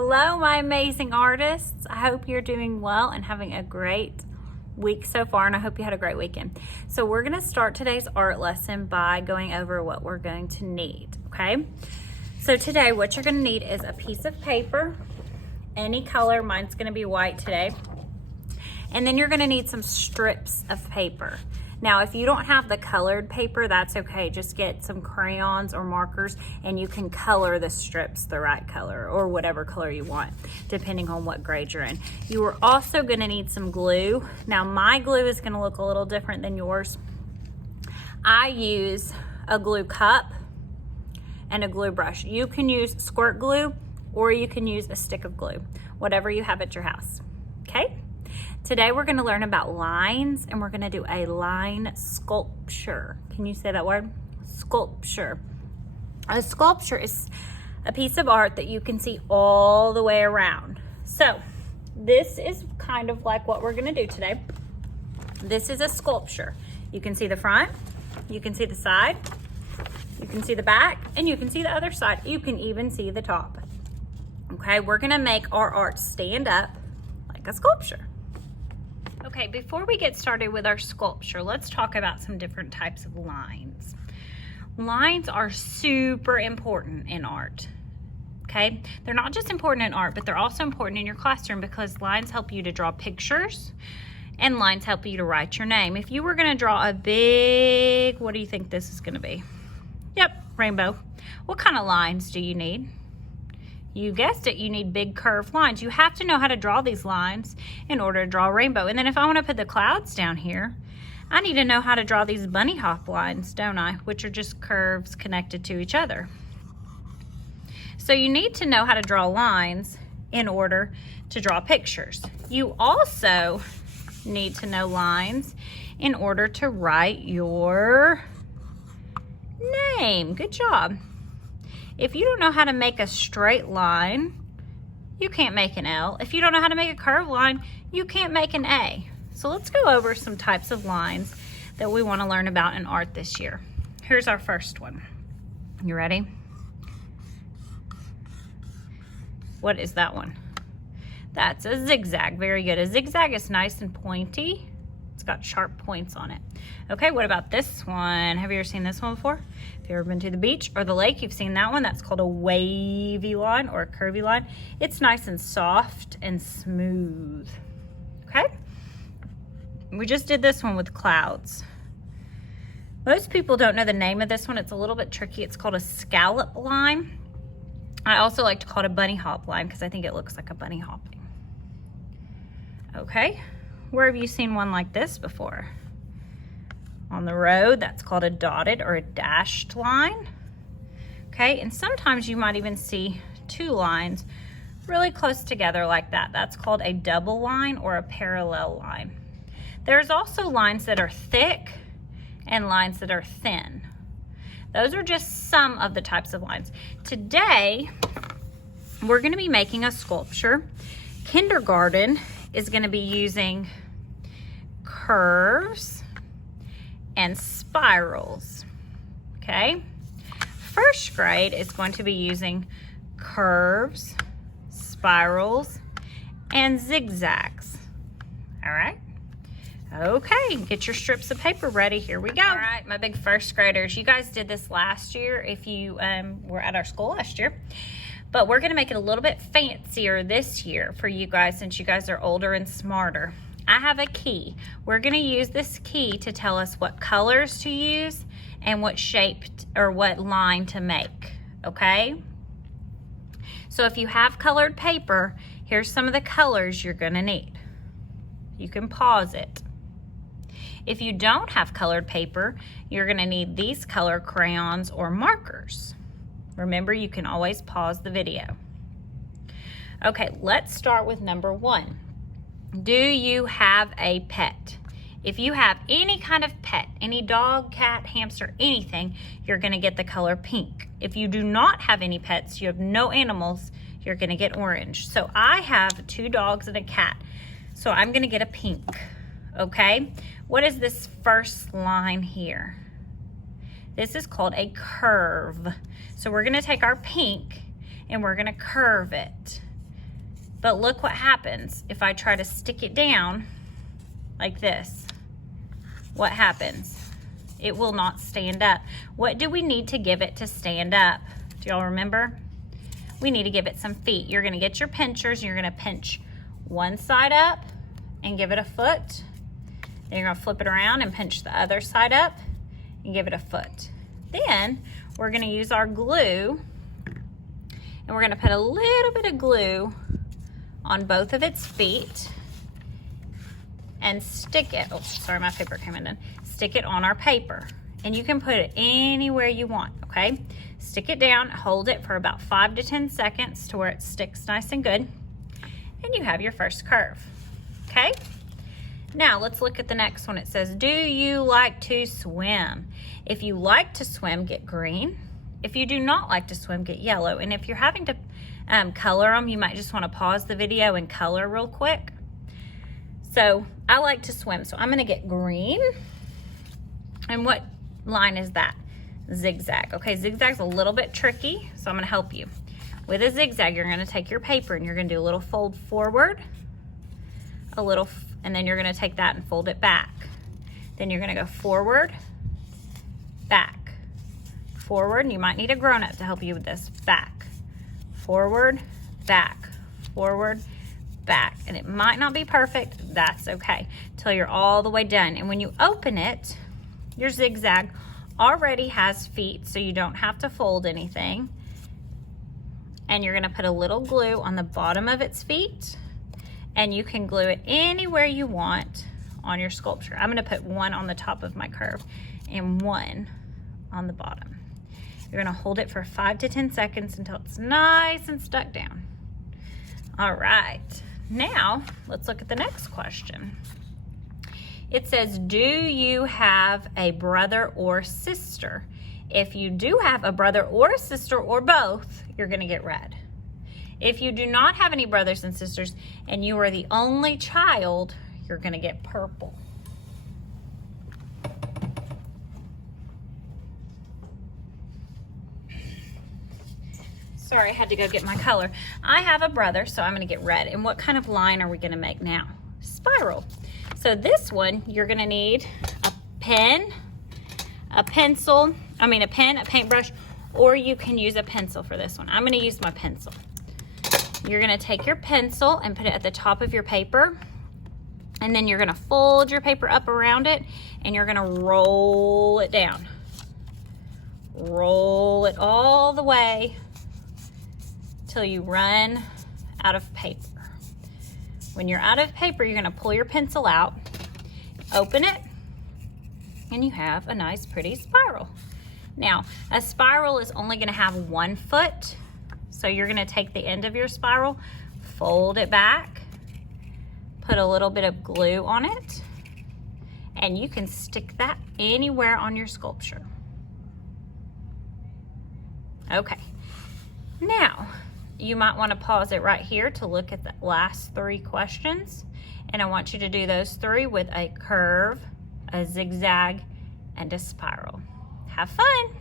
Hello, my amazing artists. I hope you're doing well and having a great week so far, and I hope you had a great weekend. So we're going to start today's art lesson by going over what we're going to need, okay? So today what you're going to need is a piece of paper, any color. Mine's going to be white today. And then you're going to need some strips of paper. Now, if you don't have the colored paper, that's okay. Just get some crayons or markers and you can color the strips the right color or whatever color you want, depending on what grade you're in. You are also gonna need some glue. Now, my glue is gonna look a little different than yours. I use a glue cup and a glue brush. You can use squirt glue or you can use a stick of glue, whatever you have at your house, okay? Today we're going to learn about lines and we're going to do a line sculpture. Can you say that word? Sculpture. A sculpture is a piece of art that you can see all the way around. So this is kind of like what we're going to do today. This is a sculpture. You can see the front, you can see the side, you can see the back, and you can see the other side. You can even see the top. Okay, we're going to make our art stand up like a sculpture. Okay, before we get started with our sculpture, let's talk about some different types of lines. Lines are super important in art, okay? They're not just important in art, but they're also important in your classroom because lines help you to draw pictures and lines help you to write your name. If you were gonna draw a big, what do you think this is gonna be? Yep, rainbow. What kind of lines do you need? You guessed it, you need big curved lines. You have to know how to draw these lines in order to draw a rainbow. And then if I want to put the clouds down here, I need to know how to draw these bunny hop lines, don't I? Which are just curves connected to each other. So you need to know how to draw lines in order to draw pictures. You also need to know lines in order to write your name. Good job. If you don't know how to make a straight line, you can't make an L. If you don't know how to make a curved line, you can't make an A. So let's go over some types of lines that we want to learn about in art this year. Here's our first one. You ready? What is that one? That's a zigzag. Very good. A zigzag is nice and pointy. It's got sharp points on it. Okay, what about this one? Have you ever seen this one before? If you've ever been to the beach or the lake, you've seen that one. That's called a wavy line or a curvy line. It's nice and soft and smooth. Okay? We just did this one with clouds. Most people don't know the name of this one. It's a little bit tricky. It's called a scallop line. I also like to call it a bunny hop line because I think it looks like a bunny hopping. Okay? Where have you seen one like this before? On the road, that's called a dotted or a dashed line. Okay, and sometimes you might even see two lines really close together like that. That's called a double line or a parallel line. There's also lines that are thick and lines that are thin. Those are just some of the types of lines. Today, we're gonna be making a sculpture. Kindergarten is gonna be using curves and spirals, okay? First grade is going to be using curves, spirals, and zigzags, all right? Okay, get your strips of paper ready, here we go. All right, my big first graders, you guys did this last year if you were at our school last year, but we're gonna make it a little bit fancier this year for you guys since you guys are older and smarter. I have a key. We're gonna use this key to tell us what colors to use and what shape or what line to make, okay? So if you have colored paper, here's some of the colors you're gonna need. You can pause it. If you don't have colored paper, you're gonna need these color crayons or markers. Remember, you can always pause the video. Okay, let's start with number 1. Do you have a pet? If you have any kind of pet, any dog, cat, hamster, anything, you're gonna get the color pink. If you do not have any pets, you have no animals, you're gonna get orange. So I have 2 dogs and a cat, so I'm gonna get a pink, okay? What is this first line here? This is called a curve. So we're gonna take our pink and we're gonna curve it. But look what happens if I try to stick it down like this. What happens? It will not stand up. What do we need to give it to stand up? Do y'all remember? We need to give it some feet. You're gonna get your pinchers, you're gonna pinch one side up and give it a foot. Then you're gonna flip it around and pinch the other side up and give it a foot. Then we're gonna use our glue and we're gonna put a little bit of glue on both of its feet and stick it, oh, sorry, my paper came in. Stick it on our paper. And you can put it anywhere you want, okay? Stick it down, hold it for about 5 to 10 seconds to where it sticks nice and good. And you have your first curve, okay? Now let's look at the next one. It says, do you like to swim? If you like to swim, get green. If you do not like to swim, get yellow. And if you're having to color them, you might just want to pause the video and color real quick. So I like to swim, so I'm gonna get green. And what line is that? Zigzag. Okay, zigzag's a little bit tricky, so I'm gonna help you. With a zigzag, you're gonna take your paper and you're gonna do a little fold forward, and then you're gonna take that and fold it back. Then you're gonna go forward, back, forward, and you might need a grown-up to help you with this. Back, forward, back, forward, back. And it might not be perfect, that's okay, till you're all the way done. And when you open it, your zigzag already has feet, so you don't have to fold anything. And you're gonna put a little glue on the bottom of its feet, and you can glue it anywhere you want on your sculpture. I'm gonna put one on the top of my curve and one on the bottom. You're gonna hold it for 5 to 10 seconds until it's nice and stuck down. All right, now let's look at the next question. It says, do you have a brother or sister? If you do have a brother or a sister or both, you're gonna get red. If you do not have any brothers and sisters and you are the only child, you're gonna get purple. Sorry, I had to go get my color. I have a brother, so I'm gonna get red. And what kind of line are we gonna make now? Spiral. So this one, you're gonna need a pen, a pencil, a pen, a paintbrush, or you can use a pencil for this one. I'm gonna use my pencil. You're gonna take your pencil and put it at the top of your paper, and then you're gonna fold your paper up around it, and you're gonna roll it down. Roll it all the way till you run out of paper. When you're out of paper, you're gonna pull your pencil out, open it, and you have a nice pretty spiral. Now, a spiral is only gonna have one foot, so you're gonna take the end of your spiral, fold it back, put a little bit of glue on it, and you can stick that anywhere on your sculpture. Okay, now, you might want to pause it right here to look at the last 3 questions. And I want you to do those 3 with a curve, a zigzag, and a spiral. Have fun.